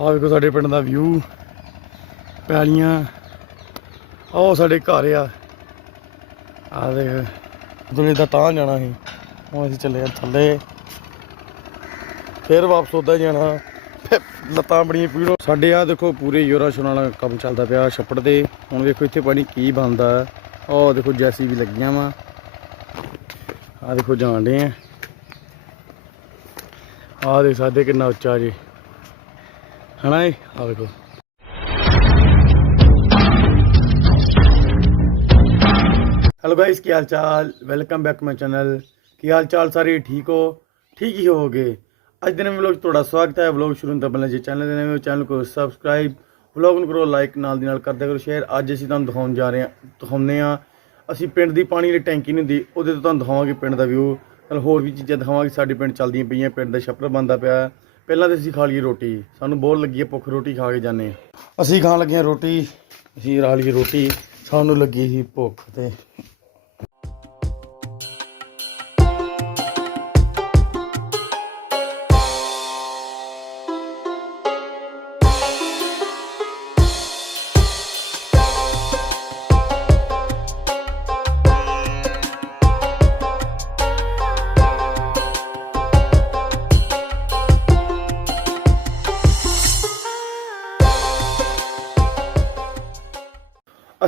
ਆਹ ਵੇਖੋ ਸਾਡੇ ਪਿੰਡ ਦਾ ਵਿਊ ਪੈਲੀਆਂ, ਆਹ ਸਾਡੇ ਘਰ ਆ। ਆ ਦੇਖ ਦੁਨੀਆ ਦਾ ਤਾਂ ਜਾਣਾ ਸੀ, ਹੁਣ ਅਸੀਂ ਚੱਲੇ ਆ ਥੱਲੇ। ਫਿਰ ਵਾਪਸ ਉੱਦਾਂ ਹੀ ਜਾਣਾ, ਫਿਰ ਲੱਤਾਂ ਬੜੀਆਂ ਪੀੜੋ। ਸਾਡੇ ਆ ਦੇਖੋ ਪੂਰੇ ਯੋਰਾ ਸ਼ੋਰਾਂ ਨਾਲ ਕੰਮ ਚੱਲਦਾ ਪਿਆ, ਛੱਪੜ ਤੇ ਹੁਣ ਵੇਖੋ ਇੱਥੇ ਪਾਣੀ ਕੀ ਬਣਦਾ। ਆਹ ਦੇਖੋ ਜੈਸੀ ਵੀ ਲੱਗੀਆਂ ਵਾ। ਆ ਦੇਖੋ ਜਾਣ ਡੇ ਆ। ਆ ਦੇਖ, ਸਾਡੇ ਕਿੰਨਾ ਉੱਚਾ ਜੀ। ਹਨਾ ਜੀ? ਆ ਦੇਖੋ। ਹੈਲੋ ਗਾਇਸ ਕੀ ਹਾਲ ਚਾਲ? ਵੈਲਕਮ ਬੈਕ ਮਾਈ ਚੈਨਲ ਕੀ ਹਾਲ ਚਾਲ ਸਾਰੇ? ਠੀਕ ਹੋ? ਠੀਕ ਹੀ ਹੋਵੋਗੇ? ਅੱਜ ਦੇ ਨਵੇਂ ਵਲੌਗ 'ਚ ਤੁਹਾਡਾ ਸਵਾਗਤ ਹੈ। ਵਲੌਗ ਸ਼ੁਰੂ ਤੋਂ ਪਹਿਲਾਂ ਜੇ ਚੈਨਲ ਦੇ ਨਵੇਂ ਹੋ ਚੈਨਲ ਨੂੰ ਸਬਸਕ੍ਰਾਈਬ ਵਲੌਗ ਨੂੰ ਕਰੋ ਲਾਈਕ ਨਾਲ ਦੀ ਨਾਲ ਕਰਦੇ ਕਰੋ ਸ਼ੇਅਰ ਅੱਜ ਅਸੀਂ ਤੁਹਾਨੂੰ ਦਿਖਾਉਣ ਜਾ ਰਹੇ ਹਾਂ ਦਿਖਾਉਂਦੇ ਹਾਂ। ਅਸੀਂ ਪਿੰਡ ਦੀ ਪਾਣੀ ਦੀ ਟੈਂਕੀ ਨਹੀਂ ਹੁੰਦੀ, ਉਹਦੇ ਤੋਂ ਤੁਹਾਨੂੰ ਦਿਖਾਵਾਂਗੇ ਪਿੰਡ ਦਾ ਵਿਊ ਚਲ ਹੋਰ ਵੀ ਚੀਜ਼ਾਂ ਦਿਖਾਵਾਂਗੇ। ਸਾਡੇ ਪਿੰਡ ਚੱਲਦੀਆਂ ਪਈਆਂ, ਪਿੰਡ ਦਾ ਛੱਪਰ ਬੰਦਾ ਪਿਆ। ਪਹਿਲਾਂ ਤੇ ਅਸੀਂ ਖਾ ਲਈਏ ਰੋਟੀ। ਸਾਨੂੰ ਬਹੁਤ ਲੱਗੀ ਹੈ ਭੁੱਖ, ਰੋਟੀ ਖਾ ਕੇ ਜਾਂਦੇ ਹਾਂ ਅਸੀਂ ਖਾਣ ਲੱਗੇ ਹਾਂ ਰੋਟੀ, ਅਸੀਂ ਰਾ ਲਈਏ ਰੋਟੀ, ਸਾਨੂੰ ਲੱਗੀ ਸੀ ਭੁੱਖ ਤੇ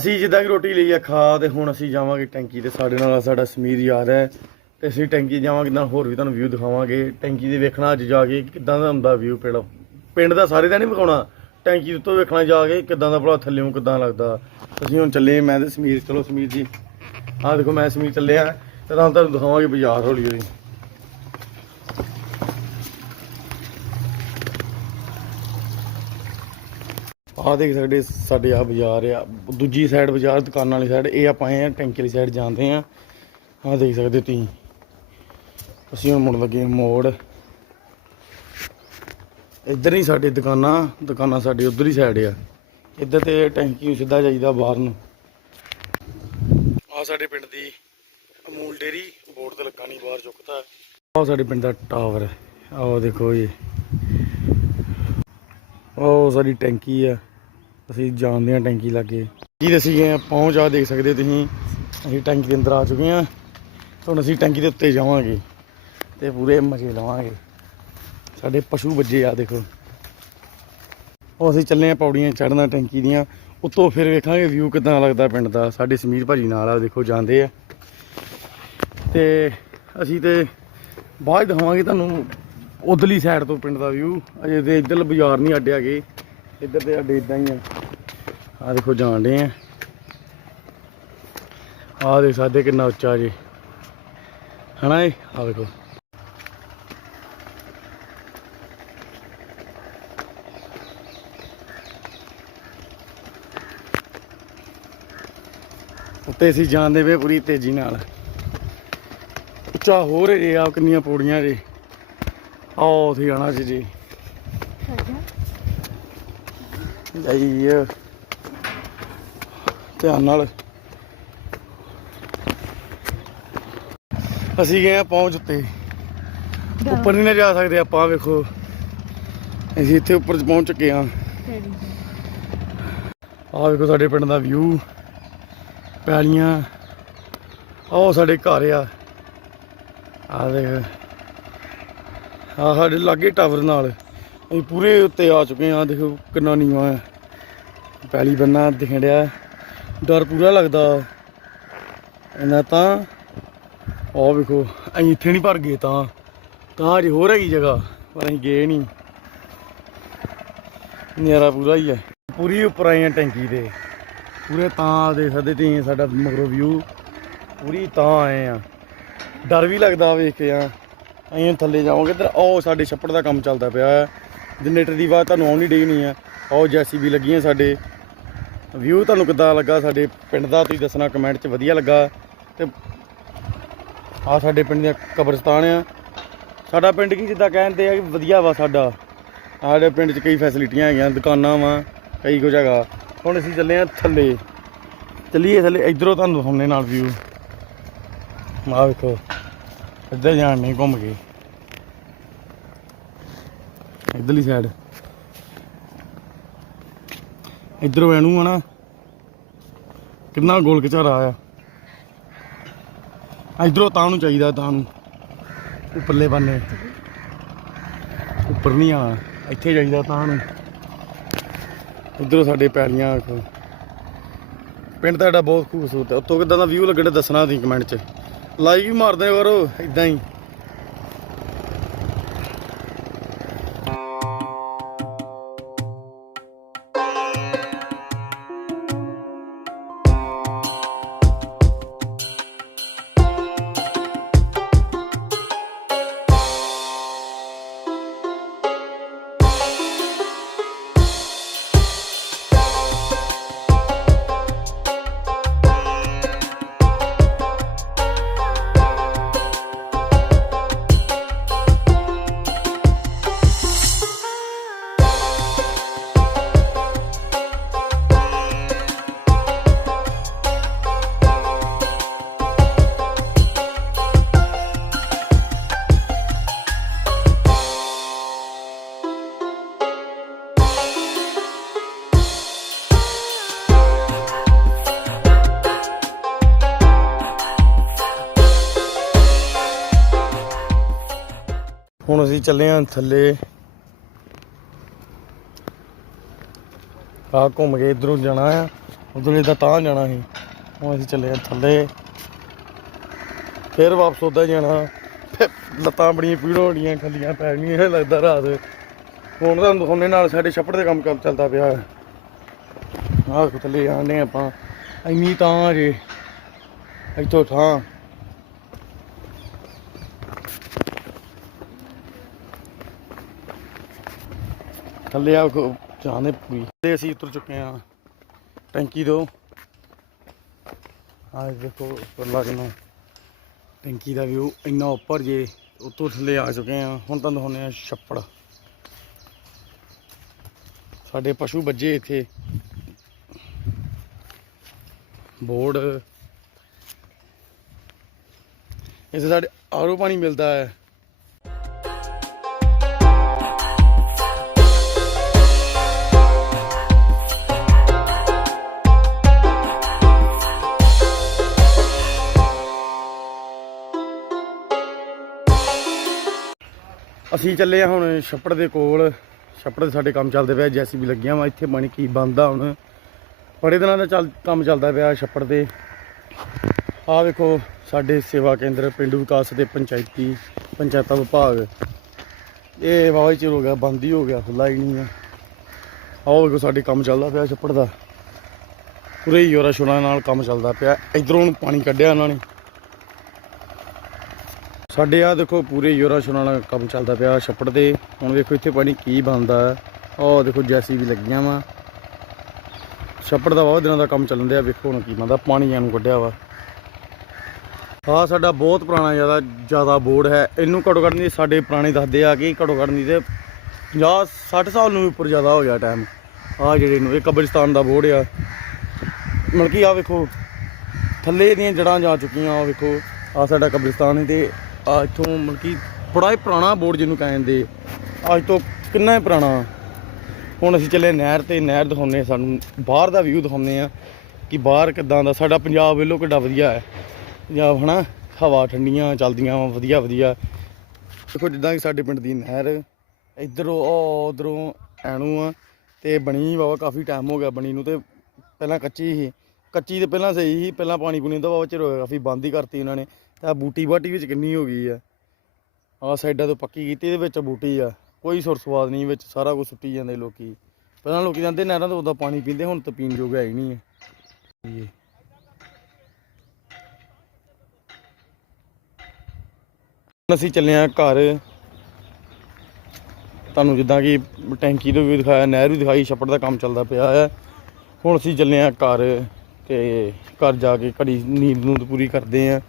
ਅਸੀਂ ਜਿੱਦਾਂ ਕਿ ਰੋਟੀ ਲਈ ਆ, ਖਾ ਤੇ ਹੁਣ ਅਸੀਂ ਜਾਵਾਂਗੇ ਟੈਂਕੀ ਤੇ। ਸਾਡੇ ਨਾਲ ਸਾਡਾ ਸਮੀਰ ਯਾਰ ਹੈ ਤੇ ਅਸੀਂ ਟੈਂਕੀ ਜਾਵਾਂਗੇ, ਨਾਲ ਹੋਰ ਵੀ ਤੁਹਾਨੂੰ ਵਿਊ ਦਿਖਾਵਾਂਗੇ। ਟੈਂਕੀ ਦੇ ਵੇਖਣਾ ਅੱਜ ਜਾ ਕੇ ਕਿੱਦਾਂ ਦਾ ਹੁੰਦਾ ਵਿਊ ਪਿੰਡ। ਪਿੰਡ ਦਾ ਸਾਰੇ ਦਾ ਨਹੀਂ ਵਿਖਾਉਣਾ, ਟੈਂਕੀ ਉੱਤੋਂ ਵੇਖਣਾ ਜਾ ਕੇ ਕਿੱਦਾਂ ਦਾ ਭਲਾ ਥੱਲੇੋਂ ਕਿੱਦਾਂ ਲੱਗਦਾ। ਅਸੀਂ ਹੁਣ ਚੱਲੇ ਮੈਂ ਤੇ ਸਮੀਰ, ਚਲੋ ਸਮੀਰ ਜੀ। ਆਹ ਦੇਖੋ, ਮੈਂ ਸਮੀਰ ਚੱਲਿਆ, ਤੇ ਤੁਹਾਨੂੰ ਤੁਹਾਨੂੰ ਦਿਖਾਵਾਂਗੇ ਬਾਜ਼ਾਰ ਹੌਲੀ ਹੌਲੀ। ਆਹ ਦੇਖ ਸਕਦੇ ਸਾਡੇ ਆ ਬਾਜ਼ਾਰ ਆ। ਦੂਜੀ ਸਾਈਡ ਬਾਜ਼ਾਰ, ਦੁਕਾਨਾਂ ਵਾਲੀ ਸਾਈਡ ਇਹ ਆਪਾਂ ਆਏ ਆ ਟੈਂਕੀ ਵਾਲੀ ਸਾਈਡ ਜਾਂਦੇ ਆ। ਆਹ ਦੇਖ ਸਕਦੇ ਤੁਸੀਂ। ਅਸੀਂ ਹੁਣ ਮੁੜ ਲੱਗੇ ਮੋੜ। ਇੱਧਰ ਹੀ ਸਾਡੇ ਦੁਕਾਨਾਂ ਦੁਕਾਨਾਂ ਸਾਡੇ ਉਧਰ ਹੀ ਸਾਈਡ ਆ। ਇੱਧਰ ਤੇ ਟੈਂਕੀ ਸਿੱਧਾ ਜਾਈਦਾ ਬਾਹਰ ਨੂੰ। ਆਹ ਸਾਡੇ ਪਿੰਡ ਦੀ ਅਮੂਲ ਡੇਰੀ, ਬੋਰਡ ਤੇ ਲੱਗਾ ਨਹੀਂ ਬਾਹਰ, ਚੁੱਕਤਾ। ਆਹ ਸਾਡੇ ਪਿੰਡ ਦਾ ਟਾਵਰ ਆਹ ਦੇਖੋ ਜੀ। ਉਹ ਸਾਡੀ ਟੈਂਕੀ ਆ। ਅਸੀਂ ਜਾਣਦੇ ਹਾਂ ਟੈਂਕੀ ਲੱਗੇ। ਕੀ ਅਸੀਂ ਗਏ ਪਹੁੰਚ ਆ, ਦੇਖ ਸਕਦੇ ਤੁਸੀਂ। ਅਸੀਂ ਟੈਂਕੀ ਦੇ ਅੰਦਰ ਆ ਚੁੱਕੇ ਹਾਂ। ਹੁਣ ਅਸੀਂ ਟੈਂਕੀ ਦੇ ਉੱਤੇ ਜਾਵਾਂਗੇ ਤੇ ਪੂਰੇ ਮਜ਼ੇ ਲਵਾਂਗੇ। ਸਾਡੇ ਪਸ਼ੂ ਵੱਜੇ ਆ, ਦੇਖੋ। ਉਹ ਅਸੀਂ ਚੱਲੇ ਆ ਪੌੜੀਆਂ ਚੜ੍ਹਨਾ ਟੈਂਕੀ ਦੀਆਂ। ਉੱਤੋਂ ਫਿਰ ਵੇਖਾਂਗੇ ਵਿਊ ਕਿਦਾਂ ਲੱਗਦਾ ਪਿੰਡ ਦਾ। ਸਾਡੇ ਸਮੀਰ ਭਾਜੀ ਨਾਲ ਆ, ਦੇਖੋ, ਜਾਂਦੇ ਆ। ਤੇ ਅਸੀਂ ਤੇ ਬਾਅਦ ਦਿਖਾਵਾਂਗੇ ਤੁਹਾਨੂੰ ਉਧਰਲੀ ਸਾਈਡ ਤੋਂ ਪਿੰਡ ਦਾ ਵਿਊ ਅਜੇ ਤੇ ਇੱਧਰ ਬਾਜ਼ਾਰ ਨਹੀਂ ਅੱਡੇ ਗਏ ਇੱਧਰ ਤੇ ਅੱਡੇ ਇਦਾਂ ਹੀ ਆ। ਆ ਦੇਖੋ ਜਾਣ ਡੇ ਆ। ਆ ਦੇਖ ਸਕਦੇ ਕਿੰਨਾ ਉੱਚਾ ਜੀ। ਹਨਾ ਇਹ ਆ ਦੇਖੋ। ਉੱਤੇ ਅਸੀਂ ਜਾਂਦੇ ਵੇ ਪੂਰੀ ਤੇਜ਼ੀ ਨਾਲ। ਉੱਚਾ ਹੋ ਰਹੇ ਆ ਕਿੰਨੀਆਂ ਪੌੜੀਆਂ ਜੀ। ਆਓ ਉੱਥੇ ਜਾਣਾ ਜੀ। ਜੀ ਜਾਈਏ। ਧਿਆਨ ਨਾਲ। ਅਸੀਂ ਗਏ ਆ ਪਹੁੰਚ ਉੱਤੇ। ਉੱਪਰ ਨਹੀਂ ਨਾ ਜਾ ਸਕਦੇ ਆਪਾਂ ਵੇਖੋ। ਅਸੀਂ ਇੱਥੇ ਉੱਪਰ ਪਹੁੰਚ ਚੁੱਕੇ ਆ ਆਹ ਵੇਖੋ ਸਾਡੇ ਪਿੰਡ ਦਾ ਵਿਊ ਪੈਲੀਆਂ। ਆਹ ਸਾਡੇ ਘਰ ਆ। ਆ ਦੇਖ। ਆ ਸਾਡੇ ਲਾਗੇ ਟਾਵਰ ਨਾਲ। ਅਸੀਂ ਪੂਰੇ ਉੱਤੇ ਆ ਚੁੱਕੇ ਆ ਦੇਖੋ ਕਿੰਨਾ ਨੀਵਾ ਹੈ। ਪੈਲੀ ਬੰਨਾ ਦਿਖਣ ਡਿਆ। ਡਰ ਪੂਰਾ ਲੱਗਦਾ। ਇਹਨਾਂ ਤਾਂ ਉਹ ਵੇਖੋ, ਅਸੀਂ ਇੱਥੇ ਨਹੀਂ ਭਰ ਗਏ ਤਾਂ। ਤਾਂ ਅਜੇ ਹੋਰ ਹੈਗੀ ਜਗ੍ਹਾ, ਪਰ ਅਸੀਂ ਗਏ ਨਹੀਂ। ਨਜ਼ਾਰਾ ਪੂਰਾ ਹੀ ਹੈ। ਪੂਰੀ ਉੱਪਰ ਆਏ ਆ ਟੈਂਕੀ ਤੇ। ਪੂਰੇ ਤਾਂ ਦੇਖ ਸਕਦੇ ਤੁਸੀਂ ਸਾਡਾ ਮਗਰੋਂ ਵਿਊ ਪੂਰੀ ਤਾਂ ਆਏ ਆ ਡਰ ਵੀ ਲੱਗਦਾ ਵੇਖ ਕੇ ਆ ਅਸੀਂ ਥੱਲੇ ਜਾਵਾਂਗੇ, ਇੱਧਰ ਉਹ ਸਾਡੇ ਛੱਪੜ ਦਾ ਕੰਮ ਚੱਲਦਾ ਪਿਆ ਹੈ। ਜਨਰੇਟਰ ਦੀ ਆਵਾਜ਼ ਤੁਹਾਨੂੰ ਆਉਣੀ ਡਈ ਨਹੀਂ ਆ ਉਹ ਜੈਸੀਬੀ ਲੱਗੀਆਂ ਸਾਡੇ। ਵਿਊ ਤੁਹਾਨੂੰ ਕਿੱਦਾਂ ਲੱਗਾ? ਸਾਡੇ ਪਿੰਡ ਦਾ ਤੁਸੀਂ ਦੱਸਣਾ ਕਮੈਂਟ 'ਚ ਵਧੀਆ ਲੱਗਾ। ਤੇ ਆ ਸਾਡੇ ਪਿੰਡ ਦੀਆਂ ਕਬਰਸਤਾਨ ਆ। ਸਾਡਾ ਪਿੰਡ ਕੀ ਜਿੱਦਾਂ ਕਹਿੰਦੇ ਆ ਕਿ ਵਧੀਆ ਵਾ ਸਾਡਾ। ਸਾਡੇ ਪਿੰਡ 'ਚ ਕਈ ਫੈਸਿਲਿਟੀਆਂ ਹੈਗੀਆਂ, ਦੁਕਾਨਾਂ ਵਾ, ਕਈ ਕੁਝ ਹੈਗਾ। ਹੁਣ ਅਸੀਂ ਚੱਲੇ ਆ ਥੱਲੇ। ਚੱਲੀਏ ਥੱਲੇ, ਇਧਰੋਂ ਤੁਹਾਨੂੰ ਦਿਖਾਉਣੇ ਨਾਲ ਵਿਊ ਆਹ ਵੇਖੋ, ਇੱਧਰ ਜਾਣ ਨਹੀਂ ਘੁੰਮ ਕੇ। ਇੱਧਰਲੀ ਸਾਈਡ ਇਧਰੋਂ ਐਨੂੰ ਆ ਨਾ। ਕਿੰਨਾ ਗੋਲ ਕਚਾਰਾ ਆ। ਇਧਰੋਂ ਤਾਂ ਨੂੰ ਚਾਹੀਦਾ, ਤਾਂ ਨੂੰ। ਉੱਪਰਲੇ ਬੰਨੇ। ਉੱਪਰ ਨਹੀਂ ਆ, ਇੱਥੇ ਚਾਹੀਦਾ ਤਾਂ ਨੂੰ। ਉਧਰੋਂ ਸਾਡੇ ਪੈਲੀਆਂ ਪਿੰਡ ਤੁਹਾਡਾ ਬਹੁਤ ਖੂਬਸੂਰਤ ਹੈ ਉੱਤੋਂ ਕਿੱਦਾਂ ਦਾ ਵਿਊ ਲੱਗਣਾ ਦੱਸਣਾ ਤੁਸੀਂ ਕਮੈਂਟ 'ਚ। ਲਾਈਕ ਵੀ ਮਾਰਦੇ ਕਰੋ ਇਦਾਂ ਹੀ। ਹੁਣ ਅਸੀਂ ਚੱਲੇ ਆਂ ਥੱਲੇ। ਆ ਘੁੰਮ ਕੇ ਇਧਰੋਂ ਜਾਣਾ ਆ। ਉਧਰ ਇਹਦਾ ਤਾਂ ਜਾਣਾ ਸੀ। ਹੁਣ ਅਸੀਂ ਚੱਲੇ ਆਂ ਥੱਲੇ। ਫਿਰ ਵਾਪਸ ਉੱਧਰ ਜਾਣਾ। ਲੱਤਾਂ ਬੜੀਆਂ ਪੀੜ ਹੋਣੀਆਂ ਖੱਲੀਆਂ ਪੈ ਗਈਆਂ ਲੱਗਦਾ ਰਾਤ। ਹੁਣ ਤਾਂ ਦਿਖਾਉਣੇ ਨਾਲ ਸਾਡੇ ਛੱਪੜ ਦੇ ਕੰਮ ਕੰਮ ਚੱਲਦਾ ਪਿਆ। ਆਹ ਦੇਖੋ ਥੱਲੇ ਆਂਦੇ ਆਪਾਂ। ਇੰਨੀ ਤਾਂ ਜੇ ਇੱਥੋਂ ਥਾਂ ਥੱਲੇ ਆ ਜਾਣੇ ਪੂਰੀ। ਤੇ ਅਸੀਂ ਉਤਰ ਚੁੱਕੇ ਆ ਟੈਂਕੀ ਤੋਂ। ਆ ਦੇਖੋ, ਉੱਪਰ ਲੱਗਣਾ। ਟੈਂਕੀ ਦਾ ਵਿਊ ਇੰਨਾ ਉੱਪਰ ਜੇ, ਉਤੋਂ ਥੱਲੇ ਆ ਚੁੱਕੇ ਆ ਹੁਣ ਤਾਂ ਦਿਖਾਉਂਦੇ ਆ ਛੱਪੜ। ਸਾਡੇ ਪਸ਼ੂ ਬੱਜੇ ਇੱਥੇ। ਬੋਰਡ। ਇੱਥੇ ਸਾਡੇ ਆਰੋ ਪਾਣੀ ਮਿਲਦਾ ਹੈ। ਅਸੀਂ ਚੱਲੇ ਆ ਹੁਣ ਛੱਪੜ ਦੇ ਕੋਲ। ਛੱਪੜ ਦੇ ਸਾਡੇ ਕੰਮ ਚੱਲਦੇ ਪਿਆ ਜੈਸੀਬੀ ਲੱਗੀਆਂ ਵਾ, ਇੱਥੇ ਪਾਣੀ ਕੀ ਬੰਦਾ ਹੁਣ। ਬੜੇ ਦਿਨਾਂ ਦਾ ਚੱਲ, ਕੰਮ ਚੱਲਦਾ ਪਿਆ ਛੱਪੜ ਦੇ ਆਹ ਵੇਖੋ, ਸਾਡੇ ਸੇਵਾ ਕੇਂਦਰ, ਪਿੰਡੂ ਵਿਕਾਸ ਤੇ ਪੰਚਾਇਤੀ, ਪੰਚਾਇਤਾਂ ਵਿਭਾਗ। ਇਹ ਵਾਵਾ ਚਿਰ ਹੋ ਗਿਆ, ਬੰਦ ਹੀ ਹੋ ਗਿਆ ਖੁੱਲਾ ਹੀ ਨਹੀਂ ਆ। ਆਹ ਵੇਖੋ, ਸਾਡੇ ਕੰਮ ਚੱਲਦਾ ਪਿਆ ਛੱਪੜ ਦਾ। ਪੂਰੇ ਹੀ ਯੋਰਾ ਸ਼ੋਰਾ ਨਾਲ ਕੰਮ ਚੱਲਦਾ ਪਿਆ। ਇਧਰੋਂ ਪਾਣੀ ਕੱਢਿਆ ਉਹਨਾਂ ਨੇ। ਸਾਡੇ ਆ ਦੇਖੋ ਪੂਰੇ ਯੋਰਾ ਸ਼ੋਰਾਂ ਨਾਲ ਕੰਮ ਚੱਲਦਾ ਪਿਆ ਛੱਪੜ ਦੇ ਹੁਣ ਵੇਖੋ ਇੱਥੇ ਪਾਣੀ ਕੀ ਬੰਦਾ ਆਹ ਦੇਖੋ ਜੈਸੀ ਵੀ ਲੱਗੀਆਂ ਵਾ। ਛੱਪੜ ਦਾ ਬਹੁਤ ਦਿਨਾਂ ਦਾ ਕੰਮ ਚੱਲਣ ਡਿਆ, ਵੇਖੋ ਹੁਣ ਕੀ ਬੰਦਾ ਪਾਣੀ ਇਹਨੂੰ ਕੱਢਿਆ ਵਾ। ਆ ਸਾਡਾ ਬਹੁਤ ਪੁਰਾਣਾ ਜ਼ਿਆਦਾ ਜ਼ਿਆਦਾ ਬੋਰਡ ਹੈ। ਇਹਨੂੰ ਘੱਟੋ ਘੱਟ ਨਹੀਂ ਸਾਡੇ ਪੁਰਾਣੇ ਦੱਸਦੇ ਆ ਕਿ ਘੱਟੋ ਘੱਟ ਨਹੀਂ ਤੇ 50 60 ਸਾਲ ਨੂੰ ਵੀ ਉੱਪਰ ਜ਼ਿਆਦਾ ਹੋ ਗਿਆ ਟਾਈਮ ਆ ਜਿਹੜੇ ਨੂੰ, ਇਹ ਕਬਰਿਸਤਾਨ ਦਾ ਬੋਰਡ ਆ। ਮਤਲਬ ਕਿ ਆ ਵੇਖੋ, ਥੱਲੇ ਦੀਆਂ ਜੜਾਂ ਜਾ ਚੁੱਕੀਆਂ ਆ ਵੇਖੋ। ਆ ਸਾਡਾ ਕਬਰਿਸਤਾਨ ਹੈ ਤੇ ਆ ਇੱਥੋਂ ਮਤਲਬ ਕਿ ਬੜਾ ਹੀ ਪੁਰਾਣਾ ਬੋਰਡ ਜਿਹਨੂੰ ਕਹਿੰਦੇ ਅੱਜ ਤੋਂ ਕਿੰਨਾ ਹੀ ਪੁਰਾਣਾ। ਹੁਣ ਅਸੀਂ ਚੱਲੇ ਨਹਿਰ ਤੇ। ਨਹਿਰ ਦਿਖਾਉਂਦੇ ਸਾਨੂੰ। ਬਾਹਰ ਦਾ ਵਿਊ ਦਿਖਾਉਂਦੇ ਆ ਕਿ ਬਾਹਰ ਕਿਦਾਂ ਦਾ। ਸਾਡਾ ਪੰਜਾਬ ਵੇਲੋ ਕਿੱਡਾ ਵਧੀਆ ਹੈ। ਪੰਜਾਬ ਹਨਾ, ਹਵਾ ਠੰਡੀਆਂ ਚੱਲਦੀਆਂ ਵਾ, ਵਧੀਆ ਵਧੀਆ। ਦੇਖੋ ਜਿੱਦਾਂ ਕਿ ਸਾਡੇ ਪਿੰਡ ਦੀ ਨਹਿਰ ਇਧਰੋਂ, ਉਹ ਉਧਰੋਂ ਐਣੂ ਆ ਤੇ ਬਣੀ ਵਾਵਾ ਕਾਫੀ ਟਾਈਮ ਹੋ ਗਿਆ ਬਣੀ ਨੂੰ ਤੇ ਪਹਿਲਾਂ ਕੱਚੀ ਸੀ। ਕੱਚੀ ਤੇ ਪਹਿਲਾਂ ਸਹੀ ਸੀ ਪਹਿਲਾਂ ਪਾਣੀ ਪੂਣੀ ਦਾ ਵਾਵਾ ਚਿਰ ਹੋਇਆ ਕਾਫੀ ਬੰਦ ਹੀ ਕਰਤੀ ਉਹਨਾਂ ਨੇ। ਤੇ ਬੂਟੀ ਬਾਟੀ ਵਿੱਚ ਕਿੰਨੀ ਹੋ ਗਈ ਆ। ਆਹ ਸਾਈਡਾਂ ਤੋਂ ਪੱਕੀ ਕੀਤੀ ਇਹਦੇ ਵਿੱਚ ਬੂਟੀ ਆ। ਕੋਈ ਸੁਰ ਸਵਾਦ ਨਹੀਂ ਵਿੱਚ ਸਾਰਾ ਕੁਝ ਸੁੱਟੀ ਜਾਂਦੇ ਲੋਕੀ। ਪਹਿਲਾਂ ਲੋਕੀ ਜਾਂਦੇ ਨਹਿਰਾਂ ਤੋਂ ਉਹਦਾ ਪਾਣੀ ਪੀਂਦੇ ਹੁਣ ਤਾਂ ਪੀਣ ਜੋਗਾ ਹੈ ਹੀ ਨਹੀਂ ਹੈ ਅਸੀਂ ਚੱਲੇ ਆ ਘਰ। ਤੁਹਾਨੂੰ ਜਿੱਦਾਂ ਕਿ ਟੈਂਕੀ ਤੋਂ ਵੀ ਦਿਖਾਇਆ ਨਹਿਰ ਵੀ ਦਿਖਾਈ ਛੱਪੜ ਦਾ ਕੰਮ ਚੱਲਦਾ ਪਿਆ ਹੈ ਹੁਣ ਅਸੀਂ ਚੱਲੇ ਆ ਘਰ। ਤੇ ਘਰ ਜਾ ਕੇ ਘੜੀ ਨੀਂਦ ਨੂੰ ਪੂਰੀ ਕਰਦੇ ਆ।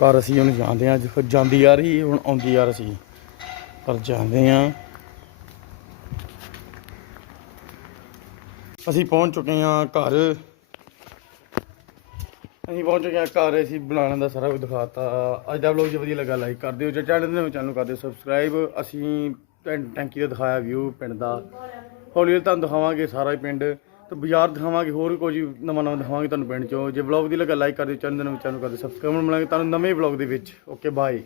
ਘਰ ਅਸੀਂ ਹੁਣ ਜਾਂਦੇ ਆ, ਅੱਜ ਜਾਂਦੀ ਆ ਰਹੀ, ਹੁਣ ਆਉਂਦੀ ਆ ਰਹੀ। ਪਰ ਜਾਂਦੇ ਆ। ਅਸੀਂ ਪਹੁੰਚ ਚੁੱਕੇ ਆ ਘਰ। ਅਸੀਂ ਪਹੁੰਚ ਚੁੱਕੇ ਹਾਂ ਘਰ, ਅਸੀਂ ਬਣਾਉਣ ਦਾ ਸਾਰਾ ਕੁਝ ਦਿਖਾਤਾ। ਅੱਜ ਦਾ ਵਲੌਗ ਜੇ ਵਧੀਆ ਲੱਗਾ ਲਾਈਕ ਕਰ ਦਿਓ। ਜੇ ਚੈਨਲ ਦੇ ਚੈਨਲ ਕਰ ਦਿਓ ਸਬਸਕ੍ਰਾਈਬ ਅਸੀਂ ਟੈਂਕੀ ਦਾ ਦਿਖਾਇਆ ਵਿਊ ਪਿੰਡ ਦਾ। ਹੌਲੀ ਹੌਲੀ ਤੁਹਾਨੂੰ ਦਿਖਾਵਾਂਗੇ ਸਾਰਾ ਹੀ ਪਿੰਡ। ਤੇ ਬਾਜ਼ਾਰ ਦਿਖਾਵਾਂਗੇ, ਹੋਰ ਵੀ ਕੁਝ ਨਵਾਂ ਨਵਾਂ ਦਿਖਾਵਾਂਗੇ ਤੁਹਾਨੂੰ ਪਿੰਡ ਚੋਂ। ਜੇ ਵਲੌਗ ਦੀ ਲੱਗਾ ਲਾਈਕ ਕਰ ਦਿਓ, ਚੈਨਲ ਨੂੰ ਚੈਨਲ ਕਰ ਦਿਓ ਸਬਸਕ੍ਰਾਈਬ ਮਿਲਾਂਗੇ। ਤੁਹਾਨੂੰ ਨਵੇਂ ਵਲੌਗ ਦੇ ਵਿੱਚ। Okay bye